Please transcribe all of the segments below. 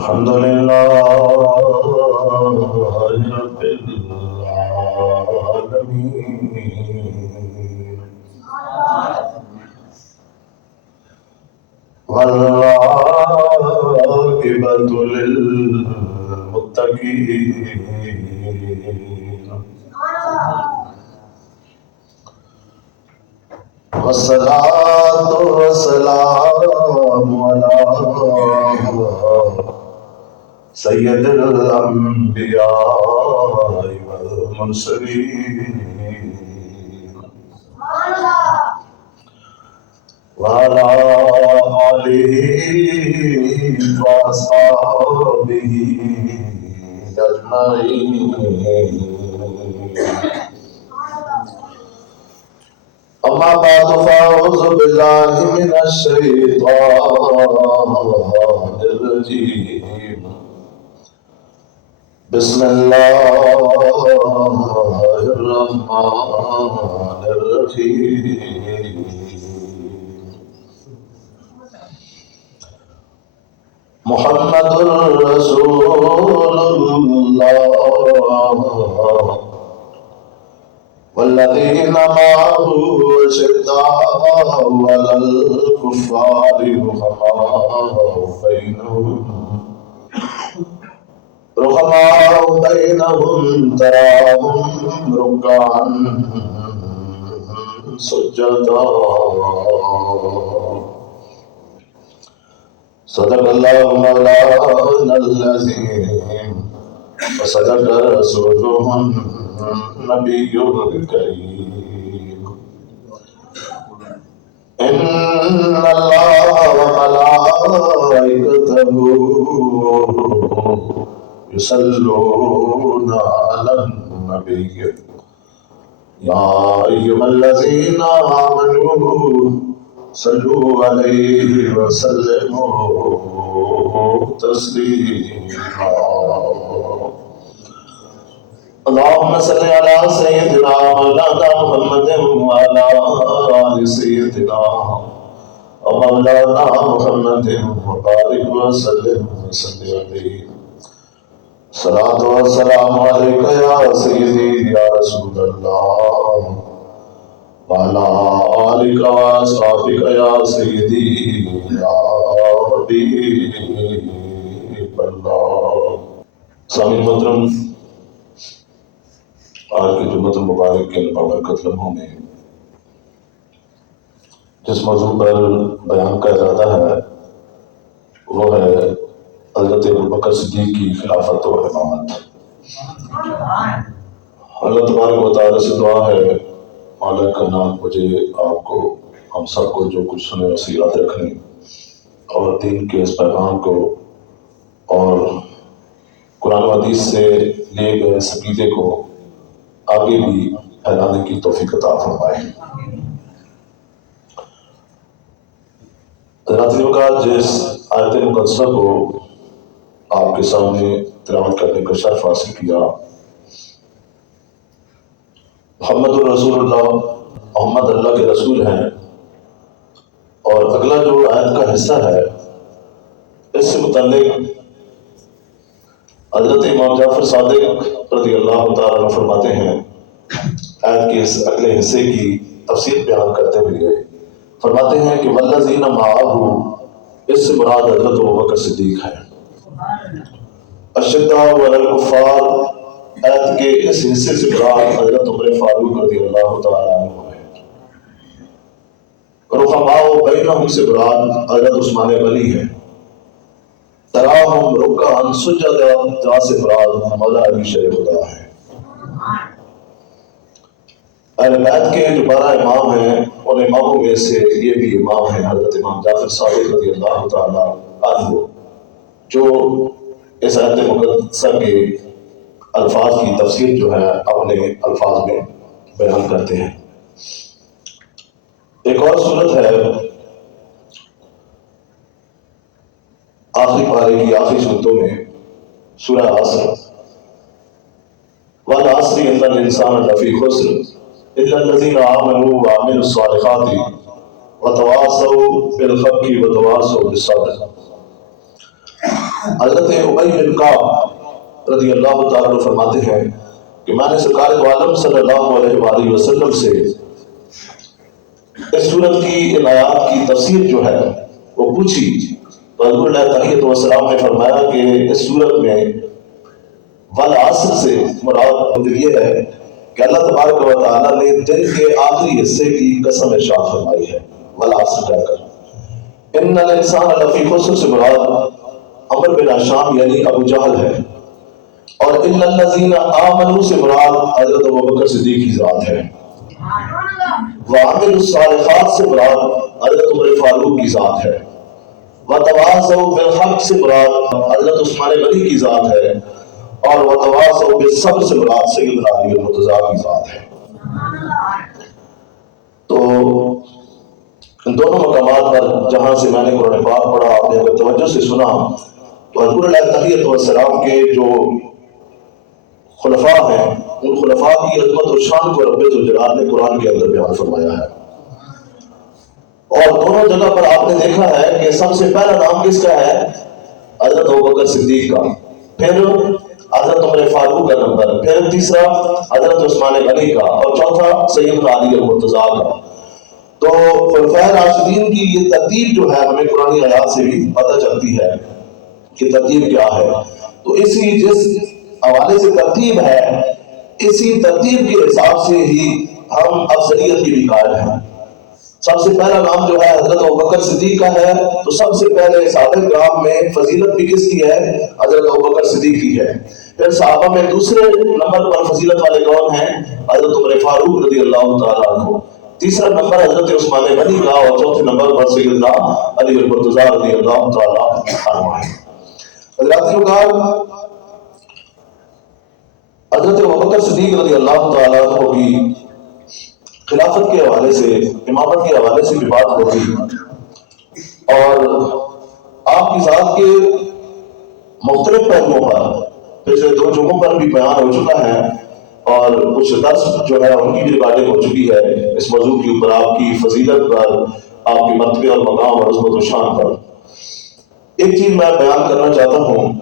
الحمد لله رب العالمين والعاقبة للمتقين والصلاة والسلام على سید الانبیاء والمرسلین وعلى آلہ واصحابہ اجمعین اما بعد فاعوذ باللہ من الشیطان الرجیم بسم اللہ الرحمن الرحیم محمد رسول اللہ والذین معه أشداء على الكفار رحماء بینہم تراہم رکعا سجدا صدق اللہ مولانا العظیم وصدق رسولہ النبی الکریم ان اللہ وملائکتہ يصلون على النبي يا أيها الذين آمنوا صلوا عليه وسلموا تسليما اللهم صل على سيدنا مولانا محمد وعلى آل سيدنا ومولانا محمد وبارك وسلم عليه صلاۃ والسلام علیک یا سیدی یا رسول اللہ وعلی آلک واصحابک یا سیدی یا حبیب اللہ۔ سامعین محترم، آج کی جمعۃ المبارک کے بابرکت لمحوں میں جس موضوع پر بیان کا ارادہ ہے وہ ہے حضرت ابوبکر صدیق کی خلافت و امامت۔ اللہ تبارک و تعالی سے دعا ہے مولا کائنات مجھے آپ کو ہم سب کو جو کچھ سنے اسے یاد رکھنے اور دین کے اس پیغام کو اور قرآن و حدیث سے لیے گئے اس عقیدے کو آگے بھی پھیلانے کی توفیق عطا فرمائے۔ حضرات نے کہا جس آیت مقدسہ کو آپ کے سامنے تلاوت کرنے کا شرف حاصل کیا، محمد الرسول اللہ، محمد اللہ کے رسول ہیں، اور اگلا جو آیت کا حصہ ہے اس سے متعلق حضرت امام جعفر صادق رضی اللہ تعالیٰ عنہ فرماتے ہیں، آیت کے اس اگلے حصے کی تفسیر بیان کرتے ہوئے فرماتے ہیں کہ والذین معہ، اس سے مراد حضرت ابوبکر صدیق ہیں۔ اشداء علی الکفار، آیت کے اس حصے سے مراد حضرت عمر فاروق رضی اللہ تعالیٰ عنہ ہے۔ رحماء بینہم سے مراد حضرت عثمان غنی ہے۔ تراہم رکعا سجدا سے مراد مولا علی شیر خدا ہے۔ اہل بیت کے جو 12 امام ہیں ان اماموں میں سے یہ بھی امام ہیں حضرت امام جعفر صادق رضی اللہ تعالیٰ عنہ، جو اس آیت مقدسہ کے الفاظ کی تفسیر جو ہے اپنے الفاظ میں بیان کرتے ہیں۔ ایک اور صورت ہے آخری پارے کی آخری صورتوں میں سورہ عصر، والعصر ان الانسان لفی خسر الا الذین آمنوا وعملوا الصالحات وتواصوا بالحق وتواصوا بالصبر۔ حضرت ابی بن کعب رضی اللہ تعالیٰ عنہ فرماتے ہیں کہ میں نے سرکار دو عالم صلی اللہ علیہ وآلہ وسلم سے اس سورت کی ان آیات کی تفسیر جو ہے وہ پوچھی، تو حضور علیہ تحیت والسلام نے فرمایا کہ اس سورت میں والعصر سے مراد یہ ہے کہ اللہ تبارک و تعالیٰ نے دن کے آخری حصے کی قسم ارشاد فرمائی ہے والعصر کہہ کر۔ ان الانسان لفی خسر سے مراد عمر بن ہشام یعنی ابو جہل ہے، اور ان الذین آمنوا سے مراد حضرت ابوبکر صدیق کی ذات ہے، وعملوا الصالحات سے مراد حضرت عمر فاروق کی ذات ہے، وتواصوا بالحق سے مراد حضرت عثمان غنی کی ذات ہے، اور وتواصوا بالصبر سے مراد سیدنا علی المرتضیٰ کی ذات ہے۔ تو ان دونوں مقامات پر جہاں سے میں نے قرآن پاک پڑھا، آپ نے اگر توجہ سے سنا تو حضور علیہ تحیت والسلام کے جو خلفاء ہیں ان خلفاء کی عظمت اور شان کو رب ذوالجلال نے قرآن کے اندر بیان فرمایا ہے، اور دونوں جگہ پر آپ نے دیکھا ہے کہ سب سے پہلا نام کس کا ہے؟ حضرت ابوبکر صدیق کا، پھر حضرت عمر فاروق کا نمبر، پھر تیسرا حضرت عثمان غنی کا، اور چوتھا سیدنا علی المرتضیٰ کا۔ تو خلفائے راشدین کی یہ ترتیب جو ہے ہمیں قرآن آیات سے بھی پتہ چلتی ہے کہ ترتیب کیا ہے۔ تو اسی جس حوالے سے ترتیب ہے، اسی ترتیب کے حساب سے ہی ہم افضلیت کی بھی قائل ہیں۔ سب سے پہلا نام جو ہے حضرت ابوبکر صدیق کا ہے، تو سب سے پہلے صحابہ کرام میں فضیلت بھی کس کی ہے؟ حضرت ابوبکر صدیق کی ہے۔ پھر صحابہ میں دوسرے نمبر پر فضیلت والے کون ہیں؟ حضرت عمر فاروق رضی اللہ تعالیٰ عنہ، تیسرا نمبر حضرت عثمان غنی کا، اور چوتھے نمبر پر سیدنا علی المرتضیٰ رضی اللہ تعالیٰ عنہ ہے۔ حضرات کا حضرت ابوبکر صدیق رضی اللہ تعالیٰ عنہ کی خلافت کے حوالے سے، امامت کے حوالے سے بھی بات ہوگی، اور آپ کی ذات کے مختلف پہلوؤں پر پچھلے 2 جمعوں پر بھی بیان ہو چکا ہے، اور کچھ درس جو ہے ان کی بھی ریکارڈنگ ہو چکی ہے اس موضوع کے اوپر، آپ کی فضیلت پر، آپ کے مرتبے اور مقام اور عظمت و شان پر۔ ایک چیز میں بیان کرنا چاہتا ہوں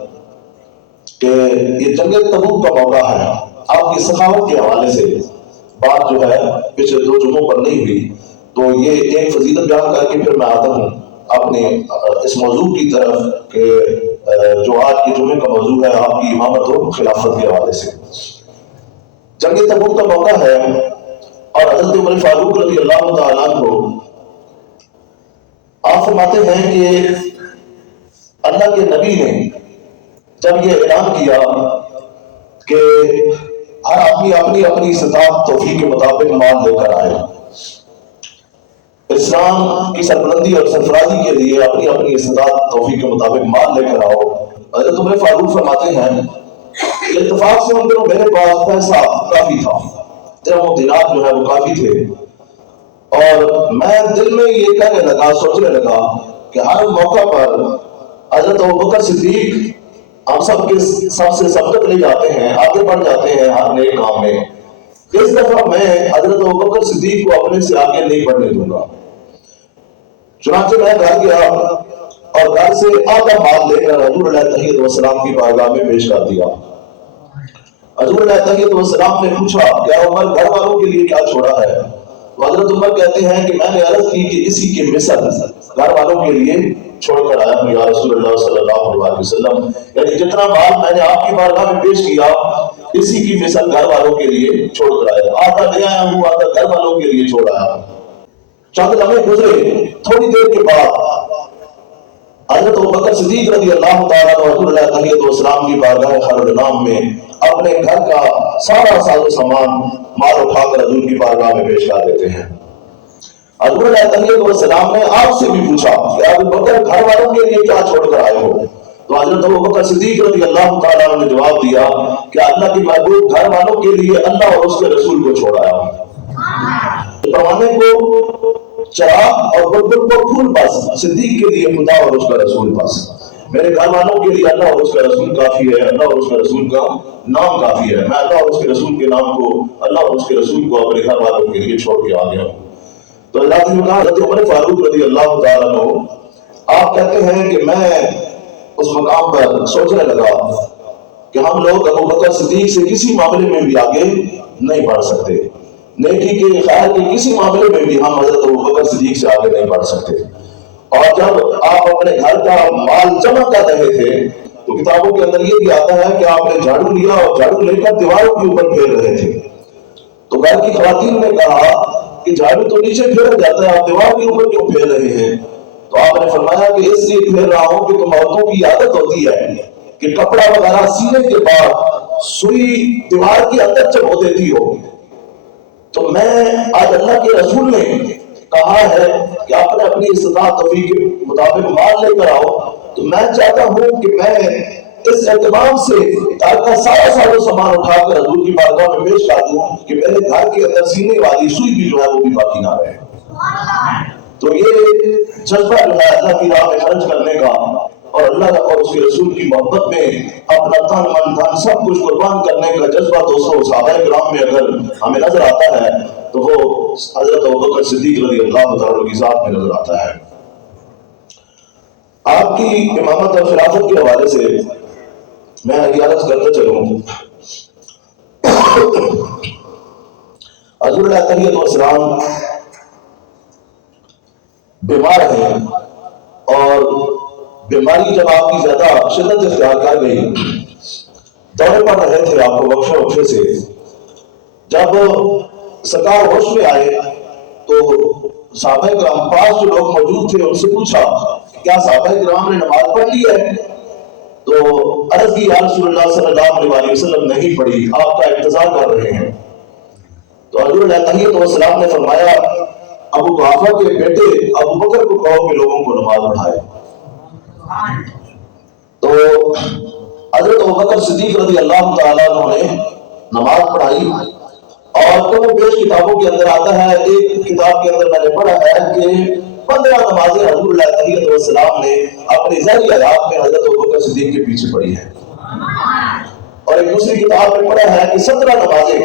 کہ یہ جنگ تبوک کا موقع ہے، آپ کی سخاوت کے حوالے سے بات جو ہے پچھلے 2 جمعوں پر نہیں ہوئی، تو یہ ایک فضیلت بیان کر کے پھر میں آتا ہوں اپنے اس موضوع کی طرف کہ جو آج کے جمعے کا موضوع ہے آپ کی امامت و خلافت کے حوالے سے۔ جنگ تبوک کا موقع ہے، اور حضرت عمر فاروق رضی اللہ تعالیٰ عنہ آپ فرماتے ہیں کہ اللہ کے نبی نے جب یہ اعلان کیا کہ ہر آدمی اپنی اپنی استطاعت توفیق کے مطابق مال لے کر آئے، اسلام کی سربلندی اور سرفرازی کے لیے اپنی اپنی استطاعت توفیق کے مطابق مال لے کر آؤ، حضرت عمر فاروق فرماتے ہیں اتفاق سے ان دنوں میرے پاس پیسہ کافی تھا، درہم و دینار جو ہے وہ کافی تھے، اور میں دل میں یہ کہنے لگا، سوچنے لگا کہ ہر موقع پر حضرت ابوبکر صدیق ہم سب کے سب سے سبقت لے جاتے ہیں، آگے بڑھ جاتے ہیں ہر نیک کام میں، اس دفعہ میں حضرت ابوبکر صدیق کو اپنے سے آگے نہیں بڑھنے دوں گا۔ چنانچہ میں گھر گیا اور گھر سے آدھا مال لے کر حضور علیہ تحیت والسلام کی بارگاہ میں پیش کر دیا۔ حضور علیہ تحیت والسلام نے پوچھا کیا عمر گھر والوں کے لیے کیا چھوڑا ہے؟ تو حضرت عمر کہتے ہیں کہ میں نے عرض کی کہ اسی کے مثل گھر والوں کے لیے چھوڑ کر آیا ہوں یا رسول اللہ صلی اللہ علیہ وسلم، یعنی جتنا مال میں نے آپ کی بارگاہ میں پیش کیا اسی کی مثل گھر والوں کے لیے چھوڑ کر آیا، آدھا لے آیا ہوں، آدھا گھر والوں کے لیے چھوڑ آیا ہوں۔ چند لمحے گزرے، تھوڑی دیر کے بعد حضرت ابوبکر صدیق رضی اللہ تعالیٰ عنہ حضور علیہ تحیت والسلام کی بارگاہ خیر نام میں اپنے گھر کا سارا ساز و سامان مال اٹھا کر حضور کی بارگاہ میں پیش کر دیتے ہیں۔ حضور علیہ تحیت والسلام نے آپ سے بھی پوچھا کہ ابوبکر گھر والوں کے لیے کیا چھوڑ کر آئے ہو؟ تو حضرت ابوبکر صدیق رضی اللہ تعالیٰ عنہ نے جواب دیا کہ اللہ کی محبوب گھر والوں کے لیے اللہ اور اس کے رسول کو چھوڑ آیا ہوں۔ پروانے کو چراغ اور بلبل کو پھول بس، صدیق کے لیے خدا اور اس کا رسول بس، میرے گھر والوں کے لیے اللہ اور اس کا رسول کافی ہے، اللہ اور اس کا رسول کا نام کافی ہے، میں اللہ اور اس کے رسول کے نام کو، اللہ اور اس کے رسول کو اپنے گھر والوں کے لیے چھوڑ کے آ گیا ہوں۔ تو اللہ نے کہا حضرت عمر فاروق رضی اللہ تعالیٰ عنہ آپ کہتے ہیں کہ میں اس مقام پر سوچنے لگا کہ ہم لوگ ابو بکر صدیق سے کسی معاملے میں بھی آگے نہیں بڑھ سکتے، نیکی کے خیر کے کسی معاملے میں بھی ہم حضرت ابو بکر صدیق سے آگے نہیں بڑھ سکتے۔ اور جب آپ اپنے گھر کا مال جمع کر رہے تھے تو کتابوں کے اندر یہ بھی آتا ہے کہ آپ نے جھاڑو لیا اور جھاڑو لے کر دیواروں کے اوپر پھیر رہے تھے۔ تو گھر کی خواتین نے کہا کہ جھاڑو تو نیچے پھیرا جاتا ہے، آپ دیوار کے اوپر کیوں پھیر رہے ہیں؟ تو آپ نے فرمایا کہ اس لیے پھیر رہا ہوں کہ تم عورتوں کی عادت ہوتی ہے کہ کپڑا وغیرہ سینے کے بعد سوئی دیوار کے اندر چبھو دیتی ہو، تو میں آج اللہ کے رسول نے کہا ہے کہ آپ نے اپنی استطاعت توفیق کے مطابق مال لے کر آؤ، تو میں چاہتا ہوں کہ میں اس اہتمام سے گھر کا سارا سامان اٹھا کر حضور کی بارگاہ میں پیش کر دوں کہ میرے گھر کے اندر سینے والی سوئی بھی جو ہے وہ بھی باقی نہ رہے۔ تو یہ جذبہ جو ہے اللہ کی راہ میں خرچ کرنے کا اور اللہ اور اس کے رسول کی محبت میں اپنا تن من دھن سب کچھ قربان کرنے کا جذبہ دوستوں صحابہ کرام میں اگر ہمیں نظر آتا ہے تو وہ حضرت ابوبکر صدیق رضی اللہ تعالیٰ کی ذات میں نظر آتا ہے۔ آپ کی امامت اور خلافت کے حوالے سے میں عرض کرتے چلوں، حضور علیہ السلام بیمار ہیں اور بیماری جب آپ کی زیادہ شدت اختیار کر گئی، دورے پر رہے تھے آپ کو وقفے سے، جب سرکار ہوش میں آئے تو صحابہ کرام پاس جو لوگ موجود تھے ان سے پوچھا کیا صحابہ کرام نے نماز پڑھ لی ہے؟ تو عرض کی یا رسول اللہ صلی اللہ علیہ وسلم نہیں پڑھی، آپ کا انتظار کر رہے ہیں۔ تو حضور علیہ السلام نے فرمایا ابو قحافہ کے بیٹے ابو بکر کو کہو کہ لوگوں کو نماز پڑھائے۔ تو حضرت ابو بکر صدیق رضی اللہ تعالیٰ عنہ نے نماز پڑھائی، اور کم و بیش کتابوں کے اندر آتا ہے، ایک کتاب کے اندر میں نے پڑھا ہے کہ 15 نمازیں حضور علیہ السلام نے اپنی ظاہری حیات میں حضرت ابو بکر صدیق کے پیچھے پڑھی ہے، اور ایک دوسری کتاب میں پڑھا ہے کہ 17 نمازیں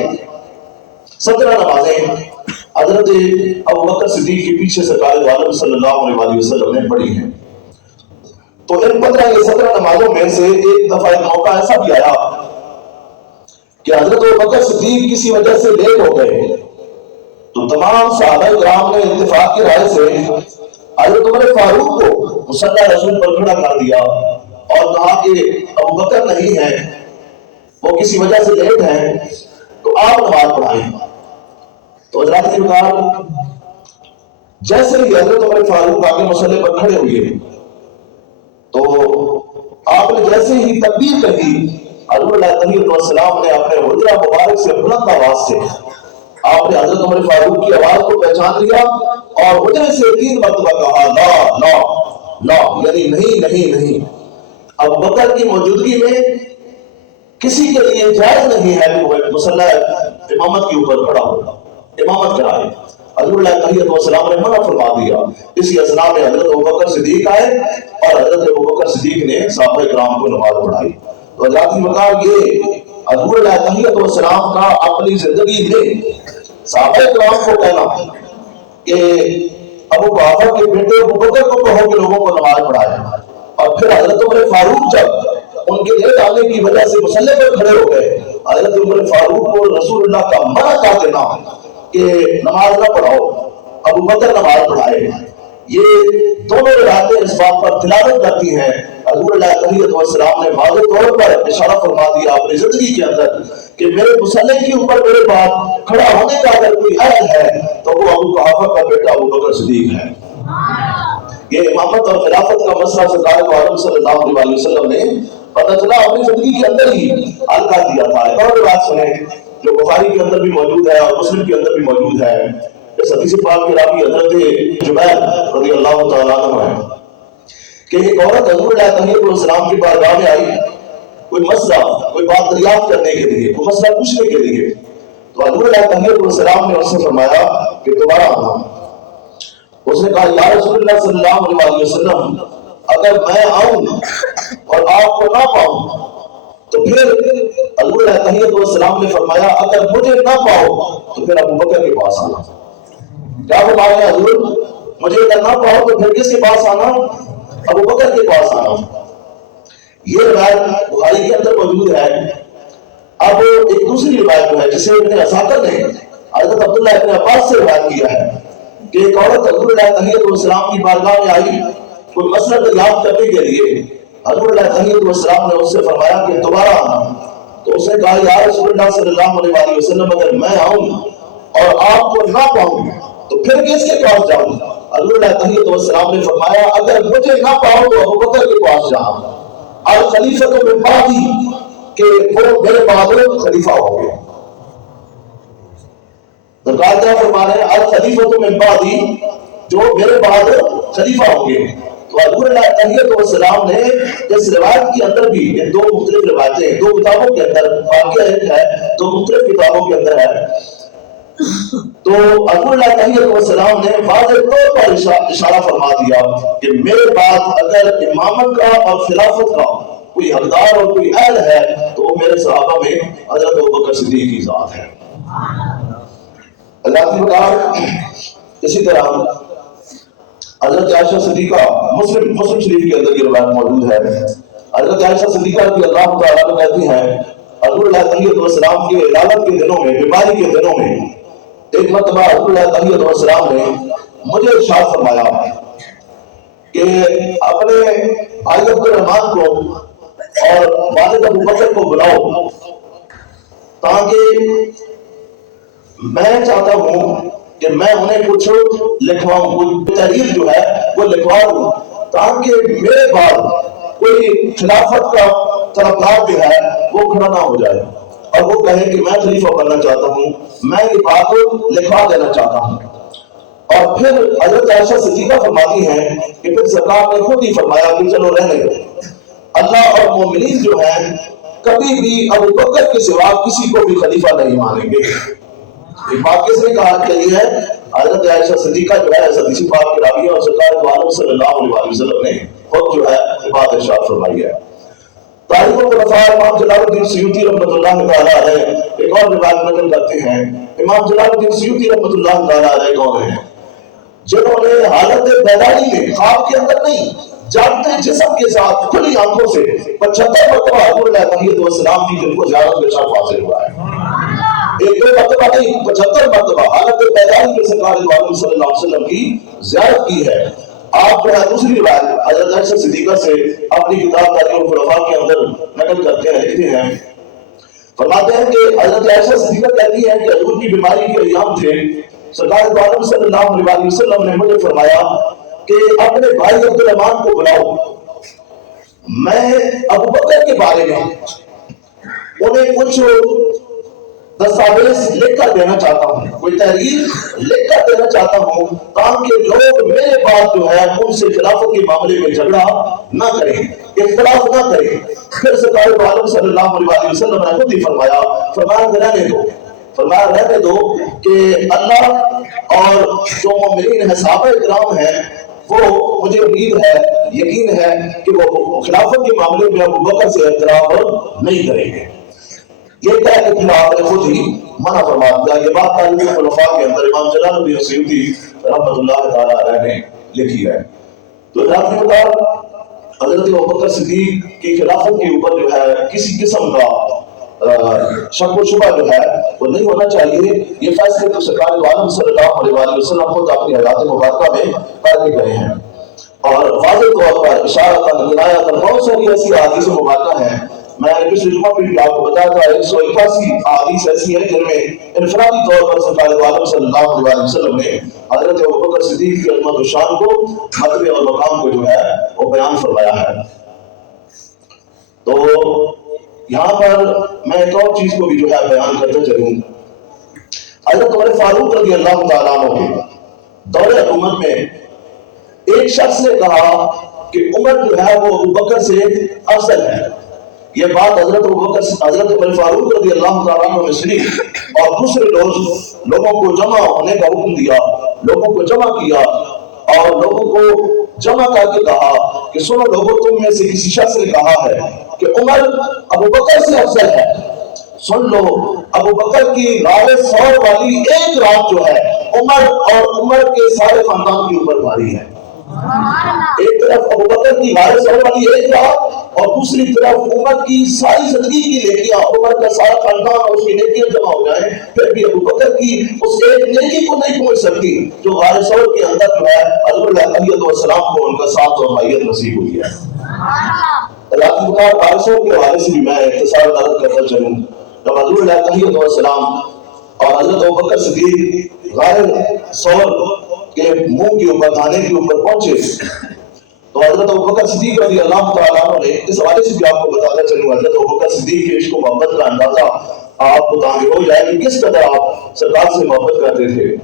حضرت ابو بکر صدیق کے پیچھے سرکار دو عالم صلی اللہ علیہ وسلم نے پڑھی ہیں۔ تو ان 15 یا 17 نمازوں میں سے ایک دفعہ ایک موقع ایسا بھی آیا کہ حضرت ابو بکر صدیق کسی وجہ سے لیٹ ہو گئے، تو تمام صحابہ کرام نے اتفاق کی رائے سے حضرت عمر فاروق کو مصلی رسول پر کھڑا کر دیا اور کہا کہ ابو بکر نہیں ہے، وہ کسی وجہ سے لیٹ ہیں، تو آپ نماز پڑھائیں۔ تو حضرات کی بات جیسے ہی حضرت عمر فاروق آگے مصلی پر کھڑے ہوئے تو آپ نے جیسے ہی تکبیر کہی، حضور علیہ السلام نے اپنے حجرہ مبارک سے بلند آواز سے آپ نے حضرت عمر فاروق کی آواز کو پہچان لیا اور حجرے سے 3 مرتبہ کہا لا لا لا، یعنی نہیں نہیں نہیں۔ ابو بکر کی موجودگی میں کسی کے لیے جائز نہیں ہے کہ وہ مصلی امامت کے اوپر کھڑا ہوگا، امامت کرائے۔ حضور علیہ السلام نے منع فرما دیا۔ اسی اثناء میں حضرت ابوبکر صدیق آئے اور حضرت ابوبکر صدیق نے صحابہ کرام کو نماز پڑھائی۔ تو حضرات مقام یہ حضور علیہ السلام کا اپنی زندگی میں صحابہ کرام کو کہنا کہ ابو قحافہ کے بیٹے ابو بکر کو کہو کہ لوگوں کو نماز پڑھائے، اور پھر حضرت عمر فاروق جب ان کے لیٹ آنے کی وجہ سے مصلی پر کھڑے ہو گئے، حضرت عمر فاروق کو رسول اللہ کا منع کر دینا کہ نماز نہ پڑھاؤ، ابو بکر نماز پڑھائے، یہ دونوں روایتیں اس بات پر دلالت کرتی ہیں۔ حضور علیہ السلام نے واضح طور پر اشارہ فرما دیا اپنی زندگی کے اندر کہ میرے مصلی کے اوپر میرے بعد کھڑا ہونے کا اگر کوئی عہد ہے تو وہ ابو قحافہ کا بیٹا ابو بکر صدیق ہے۔ یہ امامت اور خلافت کا مسئلہ سرکار دو عالم صلی اللہ علیہ وسلم نے پتہ چلا اپنی زندگی کے اندر ہی حل کر دیا تھا۔ ایک اور بات سنیں جو بخاری کے اندر بھی موجود ہے اور مسلم کے اندر بھی موجود ہے، اس حدیث پاک کے راوی حضرت جبیر رضی اللہ تعالیٰ عنہ ہے کہ ایک عورت حضور علیہ السلام کی بارگاہ میں آئی کوئی مسئلہ، کوئی بات دریافت کرنے کے لیے، کوئی مسئلہ پوچھنے کے لیے، تو حضور علیہ السلام نے اس سے فرمایا کہ دوبارہ آنا۔ اس نے کہا یا رسول اللہ صلی اللہ علیہ وسلم اگر میں آؤں اور آپ کو نہ پاؤں تو پھر حضور علیہ السلام نے فرمایا اگر مجھے نہ پاؤ تو پھر ابو بکر کے پاس آنا۔ کیا فرمایا حضور؟ مجھے اگر نہ پاؤ تو پھر کس کے پاس آنا؟ ابو بکر کے پاس آنا۔ یہ روایت بخاری کے اندر موجود ہے۔ اب ایک دوسری روایت جو ہے جسے ابن اساکر نے حضرت عبداللہ ابن عباس سے روایت کیا ہے کہ ایک عورت حضور علیہ تحیۃ السلام کی بارگاہ میں آئی کوئی مسئلہ دریافت کرنے کے لیے۔ حضور علیہ تحیۃ السلام نے اس سے فرمایا کہ دوبارہ آنا، تو اس نے کہا یا رسول اللہ صلی اللہ علیہ وسلم اگر میں آؤں اور آپ کو نہ پاؤں تو پھر کس کے پاس جاؤں؟ حضور علیہ تحیۃ السلام نے فرمایا اگر مجھے نہ پاؤں تو ابو بکر کے پاس جاؤں، اور خلیفہ تو من بعدی کہ وہ میرے بعد خلیفہ ہو گئے۔ تو کیا فرما رہے ہیں الخلیفہ تو من بعدی، جو میرے بعد خلیفہ ہوں گے۔ تو حضور علیہ تحیۃ السلام نے اس روایت کے اندر بھی دو مختلف روایتیں دو کتابوں کے اندر واقعہ ایک ہے، دو مختلف کتابوں کے اندر ہے، تو حضور علیہ تحیۃ السلام نے واضح طور پر اشارہ فرما دیا کہ میرے بعد اگر امامت کا اور خلافت کا کوئی حقدار اور کوئی اہل ہے تو وہ میرے صحابہ میں حضرت ابوبکر صدیق کی ذات ہے۔ اللہ کی بات اسی طرح حضرت عائشہ صدیقہ مسلم شریف کے اندر یہ روایت موجود ہے۔ حضرت عائشہ صدیقہ رضی اللہ تعالیٰ عنہ کہتی ہیں حضور علیہ تحیۃ السلام کے علالت کے دنوں میں، بیماری کے دنوں میں، ایک مرتبہ حضور علیہ تحیۃ السلام نے مجھے ارشاد فرمایا کہ اپنے بھائی عبد الرحمان کو اور والد ابو بکر کو بلاؤ، تاکہ میں چاہتا ہوں کہ میں انہیں کچھ لکھواؤں، کوئی تحریر جو ہے وہ لکھواؤں، تاکہ میرے بعد کوئی خلافت کا طرفدار جو ہے وہ کھڑا نہ ہو جائے اور وہ کہے کہ میں خلیفہ بننا چاہتا ہوں، میں یہ بات لکھوا دینا چاہتا ہوں۔ اور پھر حضرت عائشہ صدیقہ فرماتی ہیں کہ پھر سرکار نے خود ہی فرمایا کہ چلو رہنے دو، اللہ اور مومنین جو ہیں کبھی بھی ابو بکر کے سوا کسی کو بھی خلیفہ نہیں مانیں گے۔ یہ بات کس نے کہا کہ یہ ہے حضرت عائشہ صدیقہ جو ہے حدیث پاک کی راوی اور سرکار دو عالم صلی اللہ علیہ وسلم نے خود جو ہے بات ارشاد فرمائی ہے۔ تاریخ الخلفاء امام جلال الدین سیوطی رحمۃ اللہ تعالیٰ علیہ ایک اور روایت نقل کرتے ہیں۔ امام جلال الدین سیوطی رحمۃ اللہ تعالیٰ علیہ کون ہیں؟ جنہوں نے حالت بیداری میں، خواب کے اندر نہیں، جاگتے جسم کے ساتھ کھلی آنکھوں سے 75 مرتبہ حضور علیہ تحیۃ السلام کی جن کو زیارت کا شرف حاصل ہوا ہے۔ ایک دو مرتبہ نہیں، 75 مرتبہ حالت بیداری میں سرکار دو عالم صلی اللہ علیہ وسلم کی زیارت کی ہے۔ آپ جو ہے دوسری روایت حضرت عائشہ صدیقہ سے اپنی کتاب تاریخ الخلفاء کے اندر نقل کرتے ہیں، لکھتے ہیں، فرماتے ہیں کہ حضرت عائشہ صدیقہ کہتی ہیں کہ حضور کی بیماری کے ایام تھے، سرکار دو عالم صلی اللہ علیہ وسلم نے مجھے فرمایا کہ اپنے بھائی عبد الرحمان کو بلاؤ، میں ابو بکر کے بارے میں انہیں کچھ دستاویز لکھ کر دینا چاہتا ہوں، کوئی تحریر لکھ کر دینا چاہتا ہوں، تاکہ لوگ میرے بعد جو ہے ان سے خلافت کے معاملے میں جھگڑا نہ کریں، اختلاف نہ کریں۔ پھر سرکار دو عالم صلی اللہ علیہ وسلم نے خود ہی فرمایا رہنے دو، فرمایا رہنے دو کہ اللہ اور جو مومنین ہیں صحابہ کرام ہیں وہ مجھے امید ہے، یقین ہے کہ وہ خلافت کے معاملے میں ابو بکر سے اختلاف نہیں کریں گے۔ یہ کہہ کے پھر آپ نے خود ہی منع فرما دیا۔ یہ بات تاریخ الخلفاء کے اندر امام جلال الدین سیوطی رحمۃ اللہ تعالیٰ علیہ نے لکھی ہے۔ تو جناب کی بات حضرت ابوبکر صدیق کی خلافت کے اوپر جو ہے کسی قسم کا شک و شبہ جو ہے وہ نہیں ہونا چاہیے۔ یہ فیصلے تو سرکار دو عالم صلی اللہ علیہ وسلم خود اپنی حیات مبارکہ میں کر کے گئے ہیں، اور واضح طور پر اشارتاً عنایتاً بہت ساری ایسی احادیث مبارکہ ہیں۔ میں نے پچھلے جمعہ بھی آپ کو بتایا تھا 181 احادیث ایسی ہیں جن میں انفرادی طور پر سرکار دو عالم صلی اللہ علیہ وسلم نے حضرت ابوبکر صدیق کی عظمت و شان کو، مرتبے اور مقام کو جو ہے وہ بیان فرمایا ہے۔ تو یہاں پر میں ایک اور چیز کو بھی جو ہے بیان کرتے چلوں۔ حضرت عمر فاروق رضی اللہ تعالیٰ عنہ کے دور حکومت میں ایک شخص نے کہا کہ عمر جو ہے وہ ابوبکر سے افضل ہے۔ یہ بات حضرت عمر فاروق رضی اللہ تعالیٰ عنہ نے سنی اور دوسرے روز لوگوں کو جمع ہونے کا حکم دیا، لوگوں کو جمع کیا اور لوگوں کو جمع کر کے کہا کہ سنو لوگوں، تم میں سے کسی شخص نے کہا ہے کہ عمر ابوبکر سے افضل ہے، سن لو ابوبکر کی رائے سور والی ایک رات جو ہے عمر اور عمر کے سارے خاندان کے اوپر بھاری ہے۔ ایک طرف ابوبکر کی وارث ہونے والی ایک رات اور دوسری طرف عمر کی ساری زندگی کی نیکیاں، عمر کا سارا خاندان اور اس کی نیکیاں جمع ہو جائیں، پھر بھی ابوبکر کی اس ایک نیکی کو نہیں پہنچ سکتی جو وارث کے اندر جو ہے حضور علیہ السلام کو ان کا ساتھ اور مائیت نصیب ہوئی ہے۔ رات بکار وارثوں کے حوالے سے بھی میں اختصار عرض کرتا چلوں، جب حضور علیہ السلام اور حضرت ابوبکر صدیق غار ثور کے منہ کے اوپر دانے کے اوپر پہنچے تو حضرت ابوبکر صدیق رضی اللہ تعالیٰ عنہ نے اس حوالے سے بھی آپ کو بتانا چلوں، حضرت ابوبکر صدیق کے عشق و محبت کا اندازہ آپ کو تعمیر ہو جائے کہ کس قدر آپ سرکار سے محبت کرتے تھے۔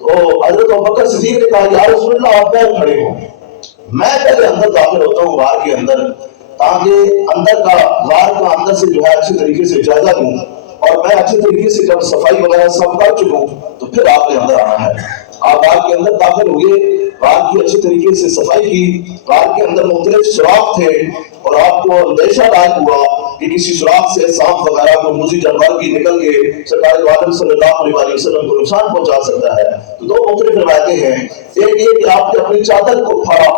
تو حضرت ابوبکر صدیق نے کہا یا رسول اللہ آپ باہر کھڑے ہو، میں پہلے اندر داخل ہوتا ہوں غار کے اندر تاکہ اندر کا غار کا اندر سے جو ہے اچھے طریقے سے جائزہ لوں، اور میں اچھے طریقے سے جب صفائی وغیرہ سب کر چکوں تو پھر آپ نے اندر آنا ہے۔ آپ غار کے اندر داخل ہوئے، غار کی اچھی طریقے سے صفائی کی، غار کے اندر مختلف سوراخ تھے اور آپ کو اندیشہ لاحق ہوا کہ کسی سوراخ سے سانپ وغیرہ کو موذی جانور بھی نکل کے سرکار عالم صلی اللہ علیہ وسلم کو نقصان پہنچا سکتا ہے۔ تو دو مختلف روایتیں ہیں، ایک یہ کہ آپ نے اپنی چادر کو پھاڑا،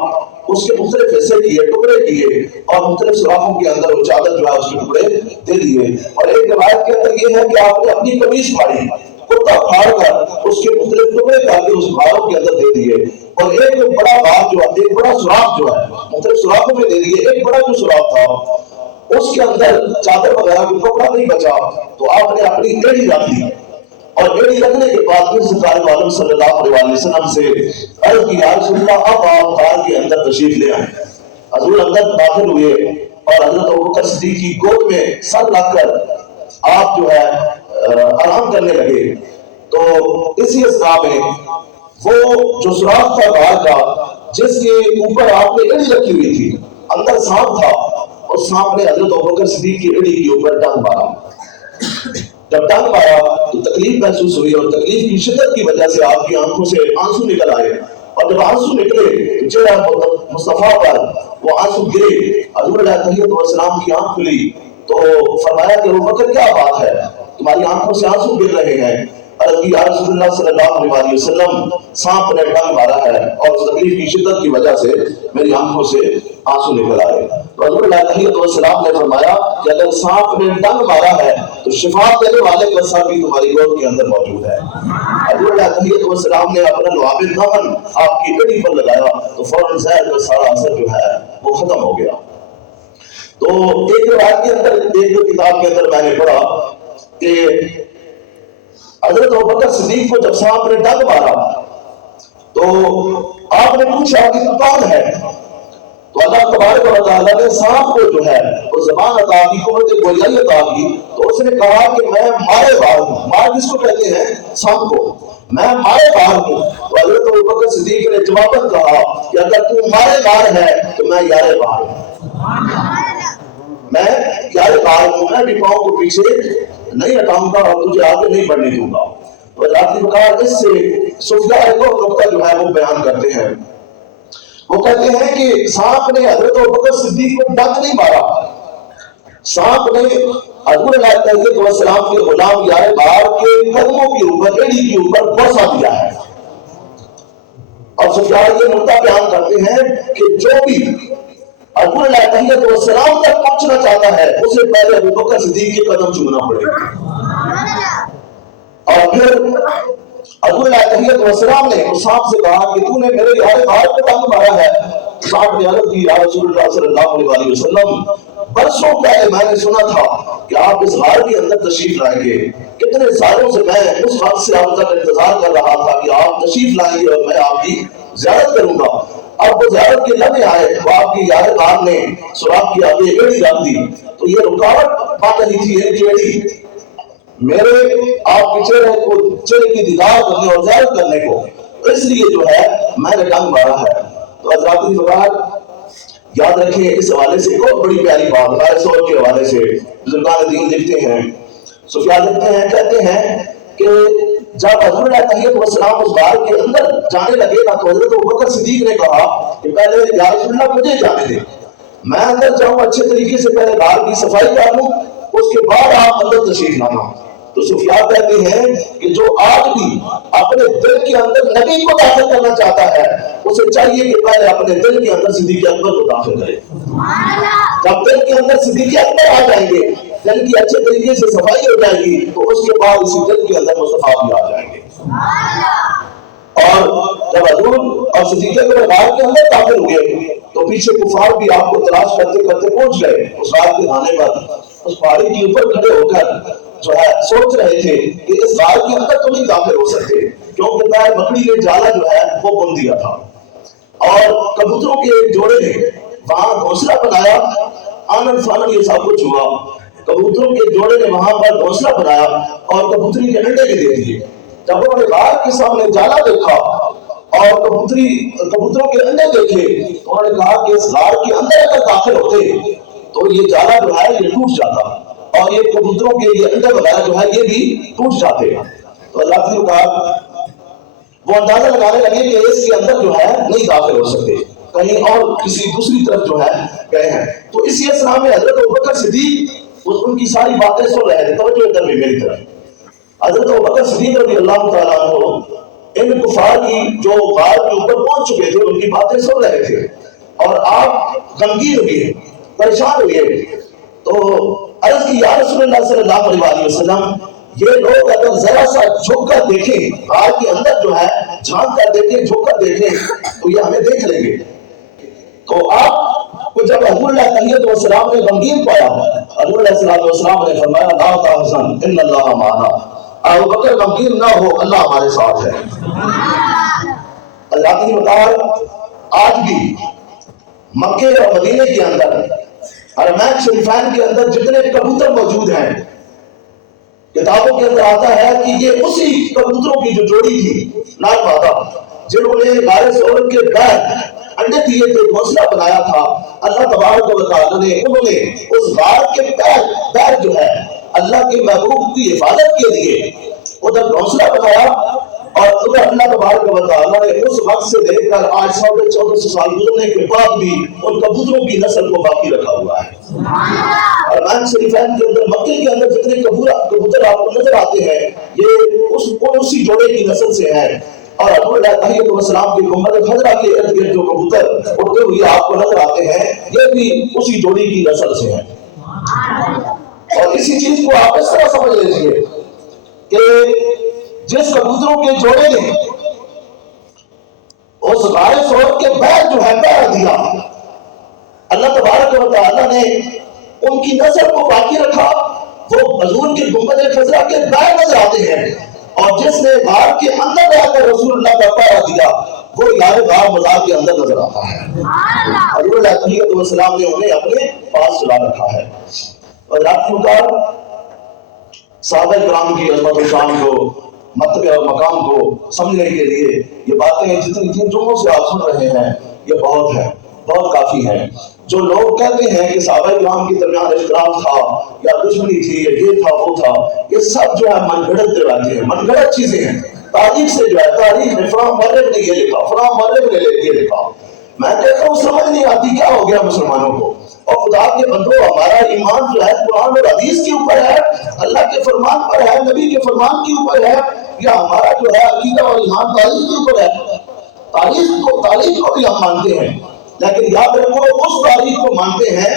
اس کے مختلف حصے کیے، ٹکڑے کیے اور مختلف سوراخوں کے اندر وہ چادر جو ہے اس کے ٹکڑے دے دیے، اور ایک روایت کے اندر یہ ہے کہ آپ نے اپنی قمیص پھاڑی، کتا پھاڑ کر اس کے مختلف ٹکڑے کر کے اس غاروں کے اندر دے دیے، اور ایک بڑا غار جو ہے، ایک بڑا سوراخ جو ہے مختلف سوراخوں میں دے دیے، ایک بڑا جو سوراخ تھا اس کے اندر چادر وغیرہ کو کپڑا نہیں بچا تو آپ نے اپنی ایڑی رکھ دی، اور ایڑی رکھنے کے بعد پھر سرکار عالم صلی اللہ علیہ وسلم سے عرض کی یا رسول اللہ اب آپ غار کے اندر تشریف لے آئیں۔ حضور اندر داخل ہوئے اور حضرت ابوبکر صدیق کی گود میں سر رکھ کر آپ جو ہے آرام کرنے لگے، تو اسی اثناء میں وہ جو سوراخ تھا غار کا جس کے اوپر آپ نے ایڑی رکھی ہوئی تھی، اندر سانپ تھا، اور سانپ نے حضرت ابوبکر صدیق کی ایڑی کے اوپر ڈنگ مارا۔ جب ڈنگ مارا تو تکلیف محسوس ہوئی، اور تکلیف کی شدت کی وجہ سے آپ کی آنکھوں سے آنسو نکل آئے، اور جب آنسو نکلے تو چہرہ مصطفیٰ پر وہ آنسو گرے، حضور علیہ السلام کی آنکھ کھلی تو فرمایا کہ ابوبکر کیا بات ہے، تمہاری آنکھوں سے آنسو گر رہے ہیں؟ عرض کی یا رسول اللہ صلی اللہ علیہ وسلم سانپ نے ڈنگ مارا ہے اور اس تکلیف کی شدت کی وجہ سے میری آنکھوں سے آنسو نکل آئے۔ تو حضور علیہ السلام نے فرمایا کہ اگر سانپ نے ڈنگ مارا ہے تو شفا دینے والے کا سر بھی تمہاری گود کے اندر موجود ہے۔ حضور علیہ السلام نے اپنا لعاب نمن آپ کی ایڑی پر لگایا تو فوراً زہر کا سارا اثر جو ہے وہ ختم ہو گیا۔ تو ایک روایت کے اندر، ایک کتاب کے اندر میں نے پڑھا کہ حضرت ابوبکر صدیق کو جب سانپ نے ڈنگ مارا تو آپ نے پوچھا کہ تو کون ہے؟ تو اللہ تبارک و تعالیٰ نے سانپ کو جو ہے وہ زبان عطا کی، قوت گویائی عطا کی، تو اس نے کہا کہ میں مارے بار ہوں۔ مار کس کو کہتے ہیں؟ سانپ کو۔ میں مارے بار ہوں۔ تو حضرت ابوبکر صدیق نے جواباً کہا کہ اگر تو مارے بار ہے تو میں یارے بار ہوں، میں یارے بار ہوں، میں بھی پاؤں کو پیچھے نہیں ہٹاؤں گا اور تجھے آگے نہیں بڑھنے دوں گا۔ اور ذاتی بکار اس سے صوفیاء ایک اور نقطہ جو ہے وہ بیان کرتے ہیں، وہ کہتے ہیں کہ سانپ نے حضرت ابوبکر صدیق کو ڈنگ نہیں مارا، سانپ نے حضور علیہ السلام کے غلام یار بار کے قدموں کے اوپر، ایڑی کے اوپر بوسہ دیا ہے۔ اور صوفیاء یہ نقطہ بیان کرتے ہیں کہ جو بھی حضور علیہ السلام تک پہنچنا چاہتا ہے اسے پہلے ابوبکر صدیق کے قدم چومنا پڑے گا۔ اور پھر حضور علیہ السلام نے اس سانپ سے کہا کہ تو نے میرے یار بار کو ڈنگ مارا ہے۔ سانپ نے عرض کی یا رسول اللہ صلی اللہ علیہ وسلم برسوں پہلے میں نے سنا تھا کہ آپ اس غار کے اندر تشریف لائیں گے، کتنے سالوں سے میں اس وقت سے آپ تک انتظار کر رہا تھا کہ آپ تشریف لائیں گے اور میں آپ کی زیارت کروں گا۔ اب وہ زیارت کے لمحے آئے تو آپ کی یار بار نے سوراخ کی آگے ایڑی رکھ دی، تو یہ رکاوٹ بات رہی تھی ایک ایڑی میرے آپ کے چہرے کی دیدار کرنے اور زیارت کرنے کو، اس لیے جو ہے میں نے ڈنگ مارا ہے۔ تو حضرات بزرگان یاد رکھیں اس حوالے سے ایک اور بڑی پیاری بات غار ثور کے حوالے سے بزرگان دین لکھتے ہیں، صوفیاء لکھتے ہیں، کہتے ہیں کہ جب حضور علیہ السلام اس غار کے اندر جانے لگے نا تو حضرت ابوبکر صدیق نے کہا کہ پہلے یا رسول اللہ مجھے جانے دیں، میں اندر جاؤں اچھے طریقے سے، پہلے غار کی صفائی کر لوں، اس کے بعد آپ اندر تشریف لانا۔ تو صوفیاء کہتے ہیں کہ جو آج بھی اپنے دل کے اندر نبی کو داخل کرنا چاہتا ہے اسے چاہیے کہ پہلے اپنے دل کے اندر صدیق اکبر کو داخل کرے. جب دل کے اندر صدیق اکبر آ جائیں گے، دل کی اچھے طریقے سے صفائی ہو جائے گی، تو اس کے بعد اسی دل کے اندر مصطفیٰ بھی آ جائیں گے. اور جب حضور اور صدیق اکبر غار کے اندر داخل ہوئے تو پیچھے کفار بھی آپ کو تلاش کرتے کرتے پہنچ گئے. اس غار کے آنے پر اس پہاڑی کے اوپر کھڑے ہو کر جو ہے سوچ رہے تھے کہ اس غار کے اندر تو نہیں داخل ہو سکتے، کیونکہ پیر مکڑی نے جالا جو ہے وہ بن دیا تھا. اور کبوتروں کے ایک جوڑے نے وہاں گھونسلہ بنایا. آنن فانن یہ سب کچھ ہوا. کبوتروں کے جوڑے نے وہاں پر گھونسلہ بنایا اور کبوتری کے انڈے بھی دے دیے. جب انہوں نے غار کے سامنے جالا دیکھا اور کبوتروں کے انڈے دیکھے تو انہوں نے کہا کہ اس غار کے اندر اگر داخل ہوتے تو یہ جالا جو ہے یہ ٹوٹ جاتا اور یہ کبوتروں کے یہ انڈے وغیرہ جو ہے یہ بھی ٹوٹ جاتے. تو اللہ نے کہا وہ اندازہ لگانے لگے کہ اس کے اندر جو ہے نہیں داخل ہو سکتے، کہیں اور کسی دوسری طرف جو ہے گئے ہیں. تو اسی اسلام میں حضرت ابوبکر صدیق ان کی ساری باتیں سن رہے تھے. توجہ ادھر بھی میری طرف. حضرت ابوبکر صدیق رضی اللہ تعالیٰ عنہ ان کفار کی جو غار کے اوپر پہنچ چکے تھے ان کی باتیں سن رہے تھے اور آپ غمگین ہوئے، پریشان ہوئے. تو عرض کی یا رسول اللہ صلی اللہ علیہ وسلم یہ لوگ اگر ذرا سا جھک کر دیکھیں، غار کے اندر جو ہے جھانک کر دیکھیں، جھک کر دیکھیں تو یہ ہمیں دیکھ لیں گے. تو آپ کو جب حضور علیہ الصلوۃ والسلام نے غمگین پایا، حضور علیہ الصلوۃ والسلام نے فرمایا لا تحزن ان اللہ معنا. ابوبکر غمگین نہ ہو، اللہ ہمارے ساتھ ہے. اللہ نے بتایا آج بھی مکے اور مدینے کے اندر حرمین شریفین کے اندر جتنے کبوتر موجود ہیں، کتابوں کے اندر آتا ہے کہ یہ اسی کبوتروں کی جو جوڑی تھی نار مادہ جنہوں نے غار ثور کے بیر انڈے دیے تھے، گھونسلہ بنایا تھا. اللہ تبارک و تعالی نے انہوں نے اس غار کے بیر جو ہے اللہ کے محبوب کی حفاظت کے لیے ادھر گھونسلہ بنایا اور ادھر اللہ تبارک و تعالی نے اس وقت سے لے کر آج 1450 سال گزرنے کے بعد بھی ان کبوتروں کی نسل کو باقی رکھا ہوا ہے. اور حرمین شریفین کے اندر مکے کے اندر جتنے کبوتر آپ کو نظر آتے ہیں یہ اسی جوڑے کی نسل سے ہیں. اور حضور علیہ السلام کی گنبد خضرا کے ارد گرد جو کبوتر اڑتے ہوئے آپ کو نظر آتے ہیں یہ بھی اسی جوڑی کی نسل سے ہیں. اور اسی چیز کو آپ اس طرح سمجھ لیجیے کہ جس کبوتروں کے جوڑے نے اس غار ثور کے بیر جو ہے پیر دیا، اللہ تبارک و تعالی نے ان کی نسل کو باقی رکھا. وہ حضور کے گنبد خضرا کے بیر نظر آتے ہیں اور جس نے غار کے اندر رہ کر رسول اللہ کا پیر دیا وہ یار غار مزار کے اندر نظر آتا ہے. حضور علیہ السلام نے انہیں اپنے پاس چلا رکھا ہے. اور رات کا صحابہ کرام کی عظمت و شان کو، مرتبہ اور مقام کو سمجھنے کے لیے یہ باتیں جتنی جن جملوں سے آپ سن رہے ہیں یہ بہت ہے، بہت کافی ہے. جو لوگ کہتے ہیں کہ صحابہ کرام کے درمیان اختلاف تھا یا دشمنی تھی یا یہ تھا وہ تھا، یہ سب جو ہے من گھڑت روایتیں ہیں، من گھڑت چیزیں ہیں. تاریخ سے جو ہے تاریخ میں فلاں مورخ نے یہ لکھا، فلاں مورخ نے یہ لکھا. میں کہتا ہوں سمجھ نہیں آتی کیا ہو گیا مسلمانوں کو. اور خدا کے بندو ہمارا ایمان جو ہے قرآن اور حدیث کے اوپر ہے، اللہ کے فرمان پر ہے، نبی کے فرمان کے اوپر ہے، یا ہمارا جو ہے عقیدہ اور ایمان تاریخ کے اوپر ہے. تاریخ کو بھی ہم مانتے ہیں لیکن یاد رکھو اس تاریخ کو مانتے ہیں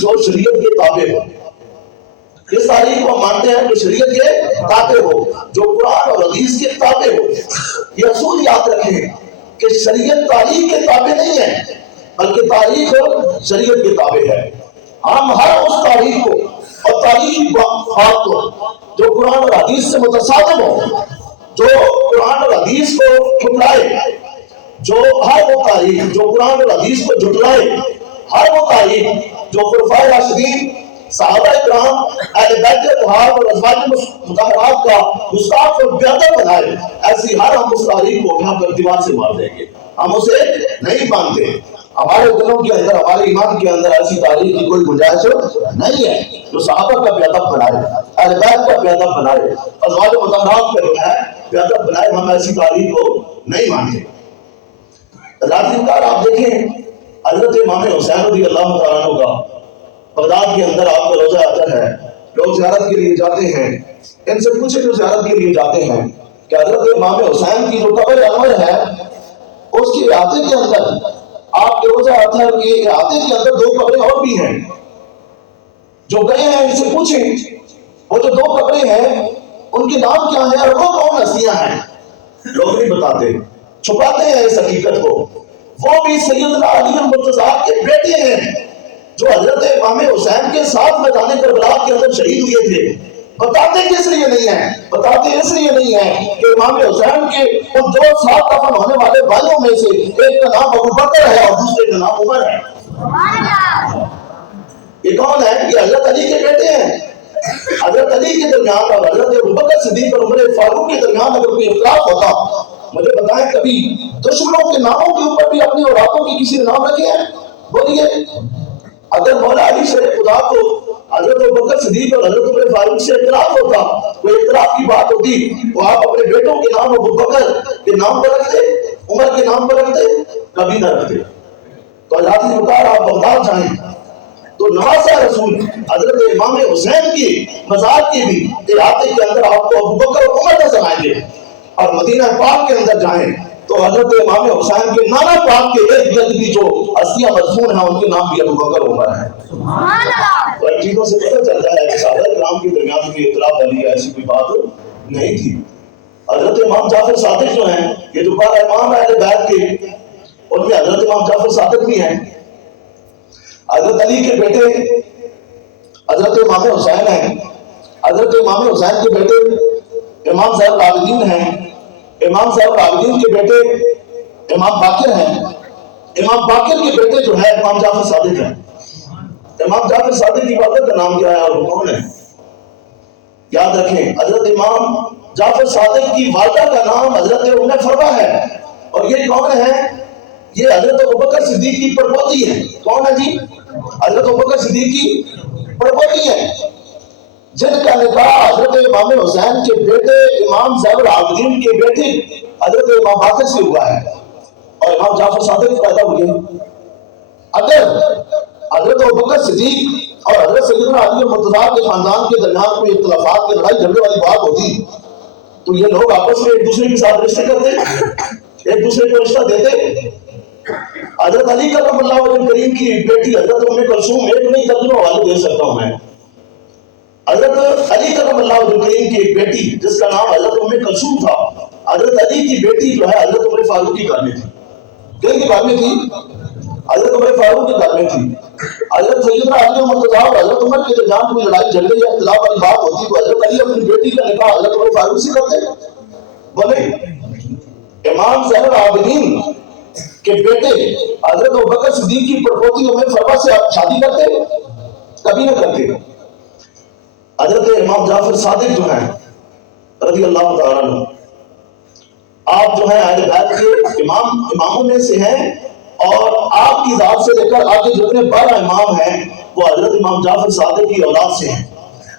جو شریعت کے تابع ہو. اس تاریخ کو مانتے ہیں جو شریعت کے تابع ہو، جو قرآن اور حدیث کے تابع ہو. یہ اصول یاد رکھیں کہ شریعت تاریخ کے تابع نہیں ہے بلکہ تاریخ شریعت کے تابع ہے. ہم ہر اس تاریخ کو اور تاریخی بات کو جو قرآن اور حدیث سے متصادم ہو، جو قرآن اور حدیث کو ٹھکرائے، جو ہر وہ تاریخ جو قرآن اور حدیث کو جھٹلائے، ہر وہ تاریخ جو خلفائے راشدین، صحابہ کرام، اہل بیت اطہار اور ازواج مطہرات کا گستاخ اور بے ادب بنائے، ایسی ہر ہم اس تاریخ کو اٹھا کر دیوار سے مار دیں گے. ہم اسے نہیں مانتے. ہمارے دلوں کے اندر، ہمارے ایمان کے اندر ایسی تاریخ کی کوئی گنجائش نہیں ہے جو صحابہ کا بے ادب بنائے، اہل بیت کا بے ادب بنائے، ازواج مطہرات کا جو ہے بے ادب بنائے. ہم ایسی تاریخ کو نہیں مانتے. رات آپ دیکھیں حضرت امام حسین رضی اللہ تعالیٰ عنہ کا بغداد کے اندر آپ کا روزہ اطہر ہے. لوگ زیارت کے لیے جاتے ہیں، ان سے پوچھے جو زیارت کے لیے جاتے ہیں کہ حضرت امام حسین کی جو قبر انور ہے اس کے احاطے کے اندر آپ کے روزہ اطہر کے احاطے کے اندر 2 قبریں اور بھی ہیں، جو گئے ہیں ان سے پوچھیں وہ جو 2 قبریں ہیں ان کے نام کیا ہیں اور وہ کون ہستیاں ہیں؟ لوگ نہیں بتاتے، چھپاتے ہیں اس حقیقت کو۔ وہ بھی سیدنا علی المرتضیٰ کے بیٹے ہیں جو حضرت امام حسین کے ساتھ میدان کربلا کے اندر شہید ہوئے تھے۔ بتاتے کس لیے نہیں ہیں؟ بتاتے اس لیے نہیں ہیں کہ امام حسین کے ان 2 ساتھ دفن ہونے والے بھائیوں میں سے ایک کا نام ابو بکر ہے اور دوسرے کا نام عمر ہے۔ یہ کون ہے؟ یہ حضرت علی کے بیٹے ہیں۔ حضرت علی کے درمیان اور حضرت ابو بکر صدیق اور عمر فاروق کے درمیان اگر کوئی اختلاف ہوتا، مجھے بتائیں کبھی دشمنوں کے ناموں کے اوپر بھی اپنی اولادوں کی کسی نے نام رکھے ہیں؟ بولیے، اگر مولا علی شیر خدا کو حضرت ابو بکر صدیق اور حضرت عمر فاروق سے اختلاف ہوتا، کوئی اختلاف کی بات ہوتی، تو آپ اپنے بیٹوں کے نام ابو بکر کے نام پر رکھتے، عمر کے نام پر رکھتے؟ کبھی نہ رکھتے۔ تو حضرت مختار آپ بغداد جائیں تو نواسہ رسول حضرت امام حسین کی مزار کے بھی احاطے کے اندر آپ کو ابو بکر اور عمر نظر آئیں گے، اور مدینہ پاک کے اندر جائیں تو حضرت امام حسین کے نانا پاک کے ارد گرد بھی جو ہستیاں مدفون ہیں ان کے نام بھی ابو بکر عمر ہیں۔ تو ان چیزوں سے پتہ چلتا ہے کہ صحابہ کرام کے درمیان بھی اختلاف والی ایسی کوئی بات نہیں تھی۔ حضرت امام جعفر صادق جو ہیں، یہ جو 12 امام اہل بیت کے، ان میں حضرت امام جعفر صادق بھی ہیں۔ حضرت علی کے بیٹے حضرت امام حسین ہیں، حضرت امام حسین کے بیٹے امام زین العابدین ہیں، امام زین العابدین کے بیٹے امام باقر ہیں، امام باقر کے بیٹے جو ہے امام جعفر صادق ہیں۔ امام جعفر صادق کی والدہ کا نام کیا ہے اور وہ کون ہے؟ یاد رکھیں، حضرت امام جعفر صادق کی والدہ کا نام حضرت ام فروہ ہے، اور یہ کون ہے؟ یہ حضرت ابوبکر صدیق کی پڑپوتی ہے۔ کون ہے جی؟ حضرت ابوبکر صدیق کی پڑپوتی ہے، جن کا نکاح حضرت امام حسین کے بیٹے امام زین العابدین کے بیٹے حضرت امام باقر سے ہوا ہے، اور امام جعفر صادق پیدا ہوئے۔ اگر حضرت ابوبکر صدیق اور حضرت سیدنا علی المرتضیٰ کے خاندان کے درمیان کوئی اختلافات کے لڑائی جھگڑے والی بات ہوتی تو یہ لوگ آپس میں ایک دوسرے کے ساتھ رشتے کرتے، ایک دوسرے کو رشتہ دیتے۔ حضرت علی کرم اللہ وجہ کریم کی بیٹی حضرت ام کلثوم، ایک نہیں ترجمہ حوالے دے سکتا ہوں میں، حضرت علی کرم اللہ وجہ کریم کی ایک بیٹی جس کا نام حضرت ام کلثوم تھا، حضرت علی کی بیٹی جو ہے حضرت عمر فاروق کی گھر میں تھی۔ کن کی گھر میں تھی؟ حضرت عمر فاروق کے گھر میں تھی۔ حضرت سیدنا علی المرتضیٰ اور حضرت عمر کے درمیان کوئی لڑائی جھگڑے یا اختلاف والی بات ہوتی تو حضرت علی اپنی بیٹی کا نکاح حضرت عمر فاروق سے کرتے؟ بولے، امام زین العابدین کے بیٹے حضرت ابوبکر صدیق کی پڑپوتی ام فروہ سے آپ شادی کرتے؟ کبھی نہ کرتے۔ حضرت امام جعفر صادق جو ہیں رضی اللہ تعالیٰ عنہ، آپ جو ہیں اہل بیت کے اماموں میں سے ہیں، اور آپ کی ذات سے لے کر آگے جتنے 12 امام ہیں وہ حضرت امام جعفر صادق کی اولاد سے ہیں،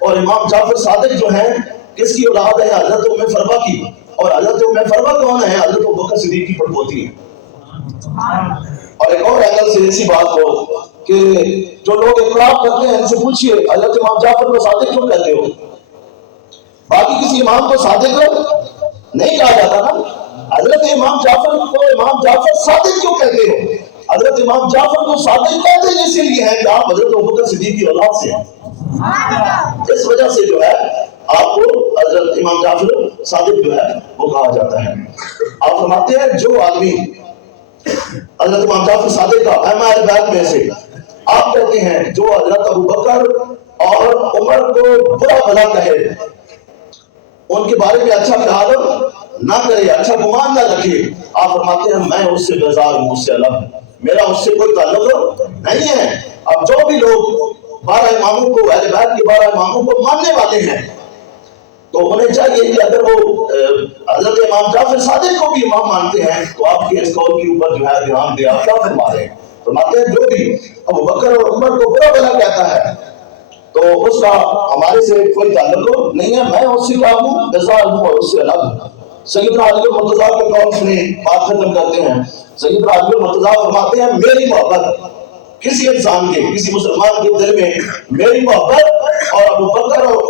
اور امام جعفر صادق جو ہیں کس کی اولاد ہے؟ حضرت ام فروہ کی، اور حضرت ام فروہ کون ہے؟ حضرت ابوبکر صدیق کی پڑپوتی ہے۔ اور ایک اور اینگل سے ایسی بات ہو کہ جو لوگ اختلاف کرتے ہیں ان سے پوچھئے حضرت امام جعفر کو صادق کیوں کہتے ہو؟ باقی کسی امام کو صادق نہیں کہا جاتا نا، حضرت امام جعفر کو امام جعفر صادق کیوں کہتے ہو؟ حضرت امام جعفر کو صادق کہتے ہیں اسی لیے ہیں کہ آپ حضرت ابوبکر صدیق کی اولاد سے ہیں، اس وجہ سے جو ہے آپ کو حضرت امام جعفر صادق جو ہے وہ کہا جاتا ہے۔ آپ فرماتے ہیں جو آدمی حضرت امام جعفر صادق کا ائمہ اہل بیت میں سے آپ کہتے ہیں جو حضرت ابوبکر اور عمر کو برا بھلا کہے، ان کے بارے میں اچھا خیال نہ کرے، اچھا گمان نہ رکھے، آپ فرماتے ہیں میں اس سے بیزار ہوں، اس سے الگ ہوں، میرا اس سے کوئی تعلق نہیں ہے۔ اب جو بھی لوگ 12 اماموں کو، اہل بیت کے 12 اماموں کو ماننے والے ہیں تو انہیں چاہیے کہ اگر وہ حضرت امام جعفر صادق کو بھی امام مانتے ہیں تو آپ کے اس قول کے اوپر جو ہے دھیان دیں۔ آپ کیا فرما رہے ہیں؟ فرماتے ہیں جو بھی ابوبکر اور عمر کو برا بھلا کہتا ہے تو اس کا ہمارے سے کوئی تعلق نہیں ہے، میں اس سے کیا ہوں؟ بیزار ہوں اور اس سے الگ ہوں۔ سیدنا علی المرتضیٰ کے قول سنیں، بات ختم کرتے ہیں۔ سیدنا علی المرتضیٰ فرماتے ہیں میری محبت کسی انسان کے، کسی مسلمان کے دل میں میری محبت اور ابوبکر اور